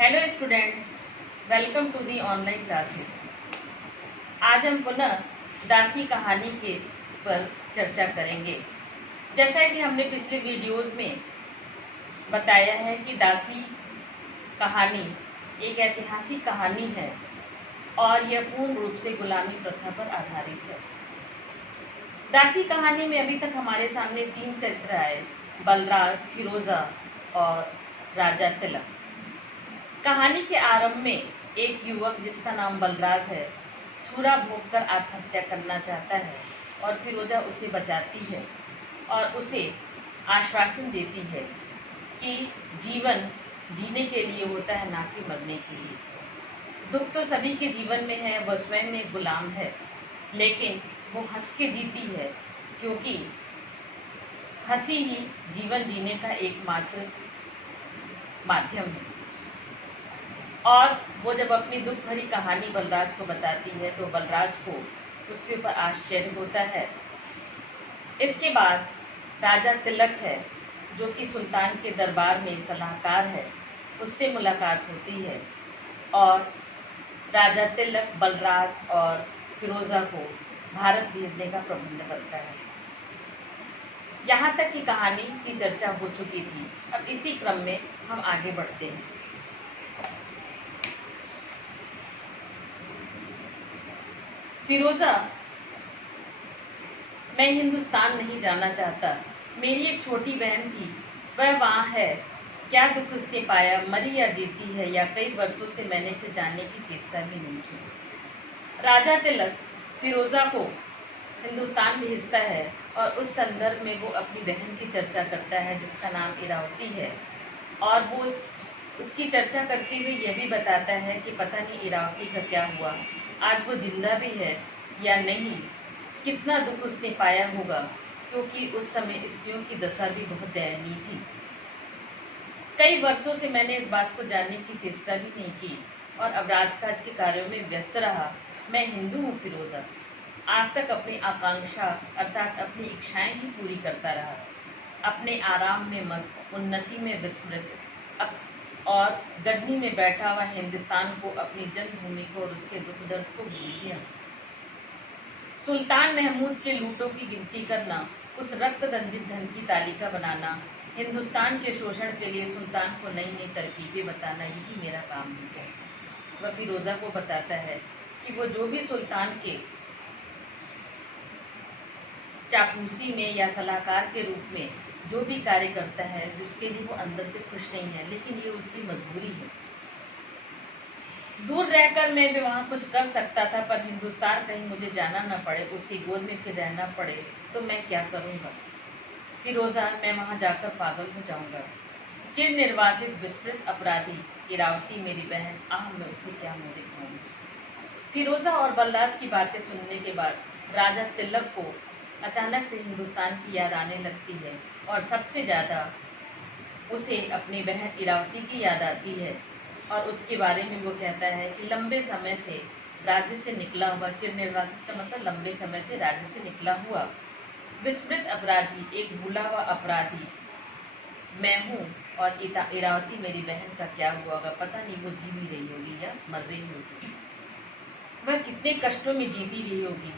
Hello students, welcome to the online classes. आज हम पुनः दासी कहानी के पर चर्चा करेंगे। जैसा कि हमने पिछले वीडियोस में बताया है कि दासी कहानी एक ऐतिहासिक कहानी है और यह पूर्ण रूप से गुलामी प्रथा पर आधारित है। दासी कहानी में अभी तक हमारे सामने 3 चरित्र आए, बलराज, फिरोजा और राजा तिलक। कहानी के आरंभ में एक युवक जिसका नाम बलराज है छुरा भोंककर आत्महत्या करना चाहता है और फिरोजा उसे बचाती है और उसे आश्वासन देती है कि जीवन जीने के लिए होता है, ना कि मरने के लिए। दुख तो सभी के जीवन में है, वह स्वयं में गुलाम है, लेकिन वो हंस के जीती है क्योंकि हंसी ही जीवन जीने का एकमात्र माध्यम है। और वो जब अपनी दुख भरी कहानी बलराज को बताती है तो बलराज को उसके ऊपर आश्चर्य होता है। इसके बाद राजा तिलक है, जो कि सुल्तान के दरबार में सलाहकार है, उससे मुलाकात होती है और राजा तिलक बलराज और फिरोजा को भारत भेजने का प्रबंध करता है। यहाँ तक की कहानी की चर्चा हो चुकी थी। अब इसी क्रम में हम आगे बढ़ते हैं। फिरोजा, मैं हिंदुस्तान नहीं जाना चाहता। मेरी एक छोटी बहन थी, वह वहाँ है। क्या दुख उसने पाया, मरी या जीती है, या कई वर्षों से मैंने इसे जानने की चेष्टा भी नहीं की। राजा तिलक फिरोजा को हिंदुस्तान भेजता है और उस संदर्भ में वो अपनी बहन की चर्चा करता है जिसका नाम इरावती है, और वो उसकी चर्चा करते हुए यह भी बताता है कि पता नहीं इरावती का क्या हुआ, आज वो जिंदा भी है या नहीं, कितना दुख उसने पाया होगा, क्योंकि उस समय स्त्रियों की दशा भी बहुत दयनीय थी। कई वर्षों से मैंने इस बात को जानने की चेष्टा भी नहीं की और अब राजकाज के कार्यों में व्यस्त रहा। मैं हिंदू हूँ फिरोजा, आज तक अपनी आकांक्षा अर्थात अपनी इच्छाएं ही पूरी करता रहा, अपने आराम में मस्त, उन्नति में विस्मृत और गजनी में बैठा हुआ हिंदुस्तान को, अपनी जन्मभूमि को और उसके दुख दर्द को भूल गया। सुल्तान महमूद के लूटों की गिनती करना, उस रक्त रंजित धन की तालिका बनाना, हिंदुस्तान के शोषण के लिए सुल्तान को नई नई तरकीबें बताना, यही मेरा काम है। वह फिरोजा को बताता है कि वो जो भी सुल्तान के चापलूसी में या सलाहकार के रूप में जो भी कार्य करता है, जिसके लिए वो अंदर से खुश नहीं है, लेकिन ये उसकी मजबूरी है। दूर रहकर मैं भी वहाँ कुछ कर सकता था, पर हिंदुस्तान कहीं मुझे जाना न पड़े, उसकी गोद में फिर रहना पड़े, तो मैं क्या करूँगा फिरोजा, मैं वहाँ जाकर पागल हो जाऊँगा। चिर निर्वासित विस्मृत अपराधी इरावती मेरी बहन, आह मैं उसे क्या मुँह दिखाऊंगी। फिरोजा और बलराज की बातें सुनने के बाद राजा तिलक को अचानक से हिंदुस्तान की याद आने लगती है और सबसे ज़्यादा उसे अपनी बहन इरावती की याद आती है। और उसके बारे में वो कहता है कि लंबे समय से राज्य से निकला हुआ, चिर निर्वासित का मतलब लंबे समय से राज्य से निकला हुआ विस्मृत अपराधी, एक भूला हुआ अपराधी मैं हूँ, और इरावती मेरी बहन का क्या हुआ होगा, पता नहीं वो जी भी रही होगी या मर रही होगी, वह कितने कष्टों में जीती रही होगी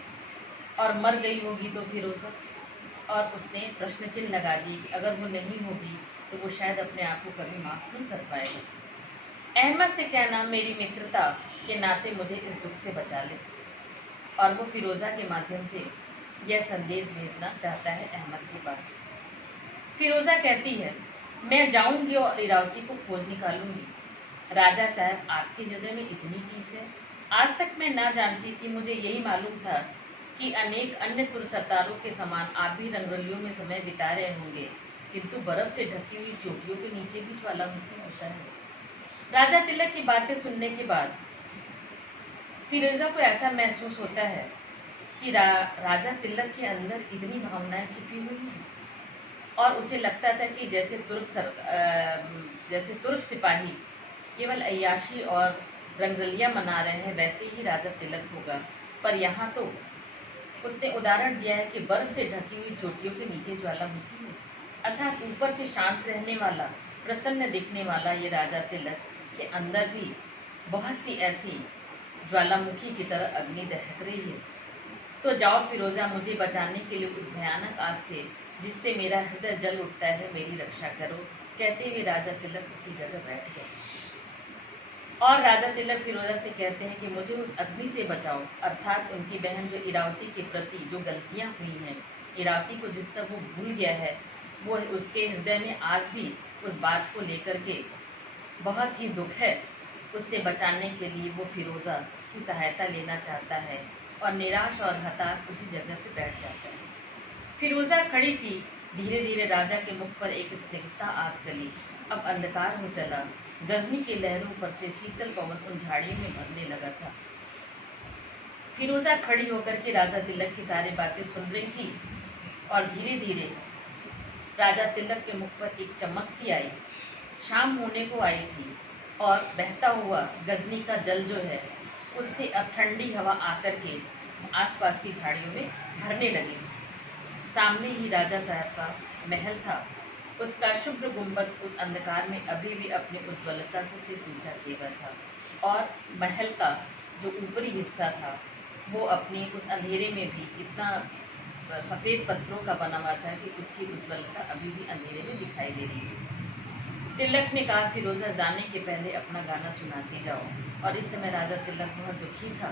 और मर गई होगी तो फिरोजा। और उसने प्रश्न चिन्ह लगा दी कि अगर वो नहीं होगी तो वो शायद अपने आप को कभी माफ़ नहीं कर पाएगा। अहमद से कहना मेरी मित्रता के नाते मुझे इस दुख से बचा ले। और वो फिरोजा के माध्यम से यह संदेश भेजना चाहता है अहमद के पास। फिरोजा कहती है, मैं जाऊंगी और इरावती को खोज निकालूंगी। राजा साहब, आपके हृदय में इतनी टीस है, आज तक मैं ना जानती थी। मुझे यही मालूम था कि अनेक अन्य तुरसतारों के समान आप भी रंगरलियों में समय बिता रहे होंगे, किंतु बर्फ से ढकी हुई चोटियों के नीचे भी ज्वालामुखी होता है। राजा तिलक की बातें सुनने के बाद फिरोजा को ऐसा महसूस होता है कि राजा तिलक के अंदर इतनी भावनाएं छिपी हुई हैं, और उसे लगता था कि जैसे तुर्क सिपाही केवल अय्याशी और रंगरलियां मना रहे हैं, वैसे ही राजा तिलक होगा। पर यहाँ तो उसने उदाहरण दिया है कि बर्फ से ढकी हुई चोटियों के नीचे ज्वालामुखी है, अर्थात ऊपर से शांत रहने वाला, प्रसन्न दिखने वाला ये राजा तिलक कि अंदर भी बहुत सी ऐसी ज्वालामुखी की तरह अग्नि दहक रही है। तो जाओ फिरोज़ा, मुझे बचाने के लिए उस भयानक आग से जिससे मेरा हृदय जल उठता है, मेरी रक्षा करो। कहते हुए राजा तिलक उसी जगह बैठ गए। और राजा तिलक फिरोज़ा से कहते हैं कि मुझे उस अग्नि से बचाओ, अर्थात उनकी बहन जो इरावती के प्रति जो गलतियां हुई हैं, इरावती को जिस तरह वो भूल गया है, वो उसके हृदय में आज भी उस बात को लेकर के बहुत ही दुख है। उससे बचाने के लिए वो फिरोज़ा की सहायता लेना चाहता है और निराश और हताश उसी जगह पर बैठ जाता है। फिरोज़ा खड़ी थी। धीरे धीरे राजा के मुख पर एक स्निग्धता आग चली। अब अंधकार हो चला। गर्मी की लहरों पर से शीतल पवन उन झाड़ियों में भरने लगा था। फिरोज़ा खड़ी होकर के राजा तिलक की सारी बातें सुन रही थी और धीरे धीरे राजा तिलक के मुख पर एक चमक सी आई। शाम होने को आई थी और बहता हुआ गजनी का जल जो है उससे अब ठंडी हवा आकर के आसपास की झाड़ियों में भरने लगी थी। सामने ही राजा साहब का महल था। उसका शुभ्र गुंबद उस अंधकार में अभी भी अपनी उज्ज्वलता से सिर ऊंचा किए हुआ था और महल का जो ऊपरी हिस्सा था वो अपनी उस अंधेरे में भी इतना सफ़ेद पत्थरों का बना हुआ था कि उसकी उज्ज्वलता अभी भी अंधेरे में दिखाई दे रही थी। तिलक ने कहा, फिरोज़ा जाने के पहले अपना गाना सुनाती जाओ। और इस समय राजा तिलक बहुत दुखी था,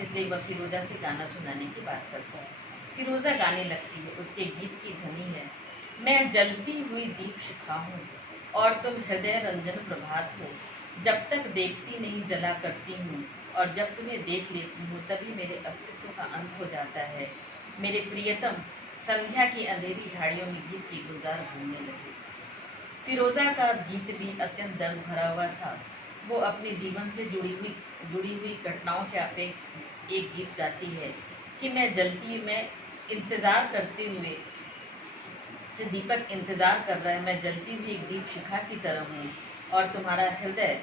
इसलिए वह फिरोज़ा से गाना सुनाने की बात करता है। फिरोज़ा गाने लगती है। उसके गीत की ध्वनि है, मैं जलती हुई दीप शिखा हूँ और तुम हृदय रंजन प्रभात हो। जब तक देखती नहीं जला करती हूँ और जब तुम्हें देख लेती हूँ तभी मेरे अस्तित्व का अंत हो जाता है। मेरे प्रियतम, संध्या की अंधेरी झाड़ियों में गीत की गुजार घूमने लगी। फिरोज़ा का गीत भी अत्यंत दर्द भरा हुआ था। वो अपने जीवन से जुड़ी हुई घटनाओं के आपे एक गीत गाती है कि मैं इंतज़ार करते हुए से दीपक इंतज़ार कर रहा है, मैं जलती हुई एक दीप शिखा की तरह हूँ और तुम्हारा हृदय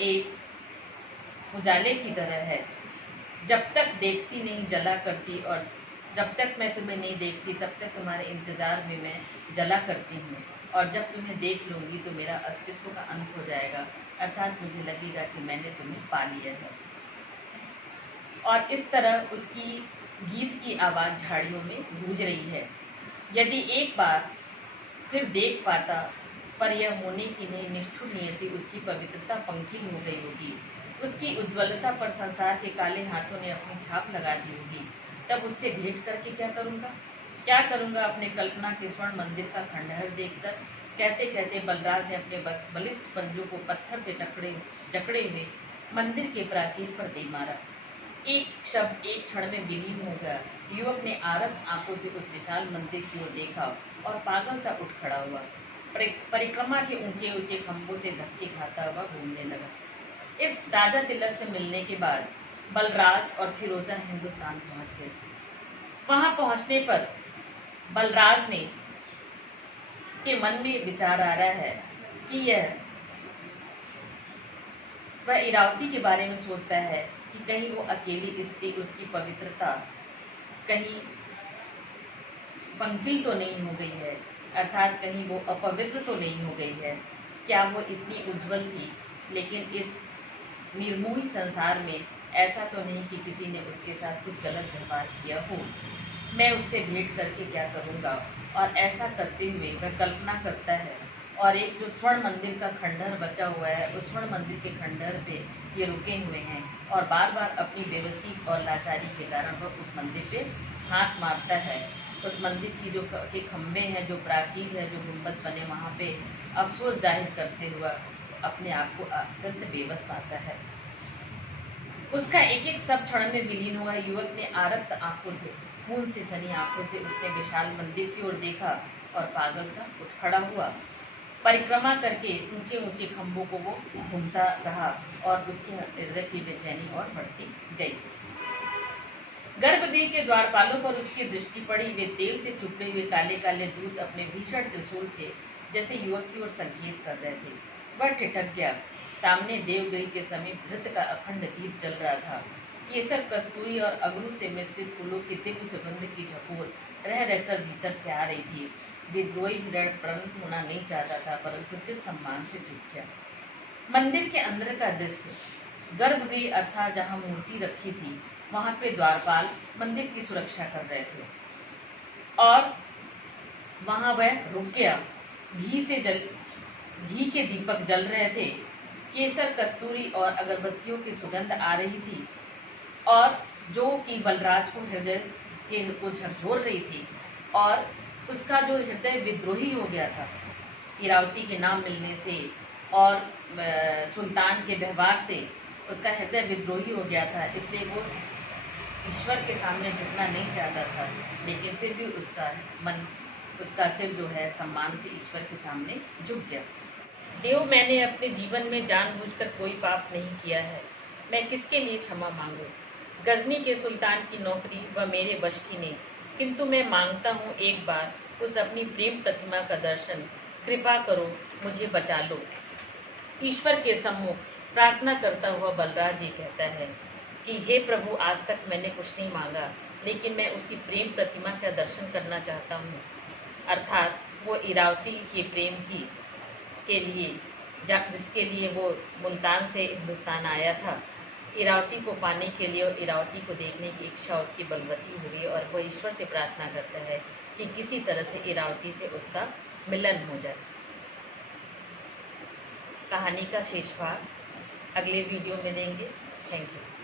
एक उजाले की तरह है। जब तक देखती नहीं जला करती और जब तक मैं तुम्हें नहीं देखती तब तक तुम्हारे इंतज़ार में मैं जला करती हूँ और जब तुम्हें देख लूँगी तो मेरा अस्तित्व का अंत हो जाएगा, अर्थात मुझे लगेगा कि मैंने तुम्हें पा लिया है। और इस तरह उसकी गीत की आवाज़ झाड़ियों में गूंज रही है। यदि एक बार फिर देख पाता, पर यह होने की नहीं, निष्ठुर नियति उसकी पवित्रता पंखी हो गई होगी। उसकी उज्ज्वलता पर संसार के काले हाथों ने अपनी छाप लगा दी होगी। तब उससे भेंट करके क्या करूँगा अपने कल्पना के स्वर्ण मंदिर का खंडहर देखकर। कहते कहते बलराज ने अपने बलिष्ठ पंजों को पत्थर से जकड़े हुए मंदिर के प्राचीर पर दे मारा। एक शब्द एक क्षण में विलीन हो गया। युवक ने आरक्त आंखों से उस विशाल मंदिर की ओर देखा और पागल सा उठ खड़ा हुआ। परिक्रमा के ऊंचे ऊंचे खंभों से धक्के खाता हुआ घूमने लगा। इस राजा तिलक से मिलने के बाद बलराज और फिरोज़ा हिंदुस्तान पहुंच गए। वहां पहुंचने पर बलराज ने के मन में विचार आ रहा है कि वह इरावती के बारे में सोचता है कि कहीं वो अकेली स्त्री, उसकी पवित्रता कहीं पंखिल तो नहीं हो गई है, अर्थात कहीं वो अपवित्र तो नहीं हो गई है। क्या वो इतनी उज्जवल थी, लेकिन इस निर्मोही संसार में ऐसा तो नहीं कि किसी ने उसके साथ कुछ गलत व्यवहार किया हो। मैं उससे भेंट करके क्या करूँगा। और ऐसा करते हुए वह कल्पना करता है और एक जो स्वर्ण मंदिर का खंडहर बचा हुआ है, उस स्वर्ण मंदिर के खंडहर पे ये रुके हुए हैं और बार बार अपनी बेबसी और लाचारी के कारण वह उस मंदिर पे हाथ मारता है। उस मंदिर की जो के खम्भे हैं, जो प्राचीर है, जो गुंबद बने, वहाँ पे अफसोस जाहिर करते हुए अपने आप को अत्यंत बेबस पाता है। उसका एक एक सब क्षण में विलीन हुआ। युवक ने आरक्त आंखों से, खून से सनी आंखों से उसने विशाल मंदिर की ओर देखा और पागल सा उठ खड़ा हुआ। परिक्रमा करके ऊंचे ऊंचे खंभों को वो घूमता रहा और उसके हृदय की बेचैनी और बढ़ती गई। गर्भगृह के द्वारपालों पर उसकी दृष्टि पड़ी। वे तेल से चुपड़े हुए काले काले दूत अपने भीषण त्रिशूल से जैसे युवक की ओर संकेत कर रहे थे। वह ठिठक गया। सामने देवगिरी के समीप धृत का अखंड दीप जल रहा था। केसर, कस्तूरी और अगरू से मिश्रित फूलों की दिव्य सुगंध की झकोर रह रहकर भीतर से आ रही थी। विद्रोही हिरण प्रणत होना नहीं चाहता था, परंतु सिर सम्मान से झुक गया। मंदिर के अंदर का दृश्य, गर्भगृह अर्थात जहाँ मूर्ति रखी थी वहाँ पे द्वारपाल मंदिर की सुरक्षा कर रहे थे और वहाँ वह रुक गया। घी के दीपक जल रहे थे, केसर, कस्तूरी और अगरबत्तियों की सुगंध आ रही थी और जो कि बलराज को हृदय को झकझोर रही थी और उसका जो हृदय विद्रोही हो गया था इरावती के नाम मिलने से और सुल्तान के व्यवहार से उसका हृदय विद्रोही हो गया था, इसलिए वो ईश्वर के सामने झुकना नहीं चाहता था, लेकिन फिर भी उसका सिर जो है सम्मान से ईश्वर के सामने झुक गया। देव, मैंने अपने जीवन में जानबूझकर कोई पाप नहीं किया है, मैं किसके लिए क्षमा मांगूं? गजनी के सुल्तान की नौकरी वह मेरे वश की नहीं, किंतु मैं मांगता हूँ एक बार उस अपनी प्रेम प्रतिमा का दर्शन, कृपा करो, मुझे बचा लो। ईश्वर के सम्मुख प्रार्थना करता हुआ बलराज ये कहता है कि हे प्रभु, आज तक मैंने कुछ नहीं मांगा, लेकिन मैं उसी प्रेम प्रतिमा का दर्शन करना चाहता हूँ, अर्थात वो इरावती के प्रेम के लिए जिसके लिए वो मुल्तान से हिंदुस्तान आया था। इरावती को पाने के लिए और इरावती को देखने की इच्छा उसकी बलवती हो गई और वो ईश्वर से प्रार्थना करता है कि किसी तरह से इरावती से उसका मिलन हो जाए। कहानी का शेष भाग अगले वीडियो में देंगे। Thank you.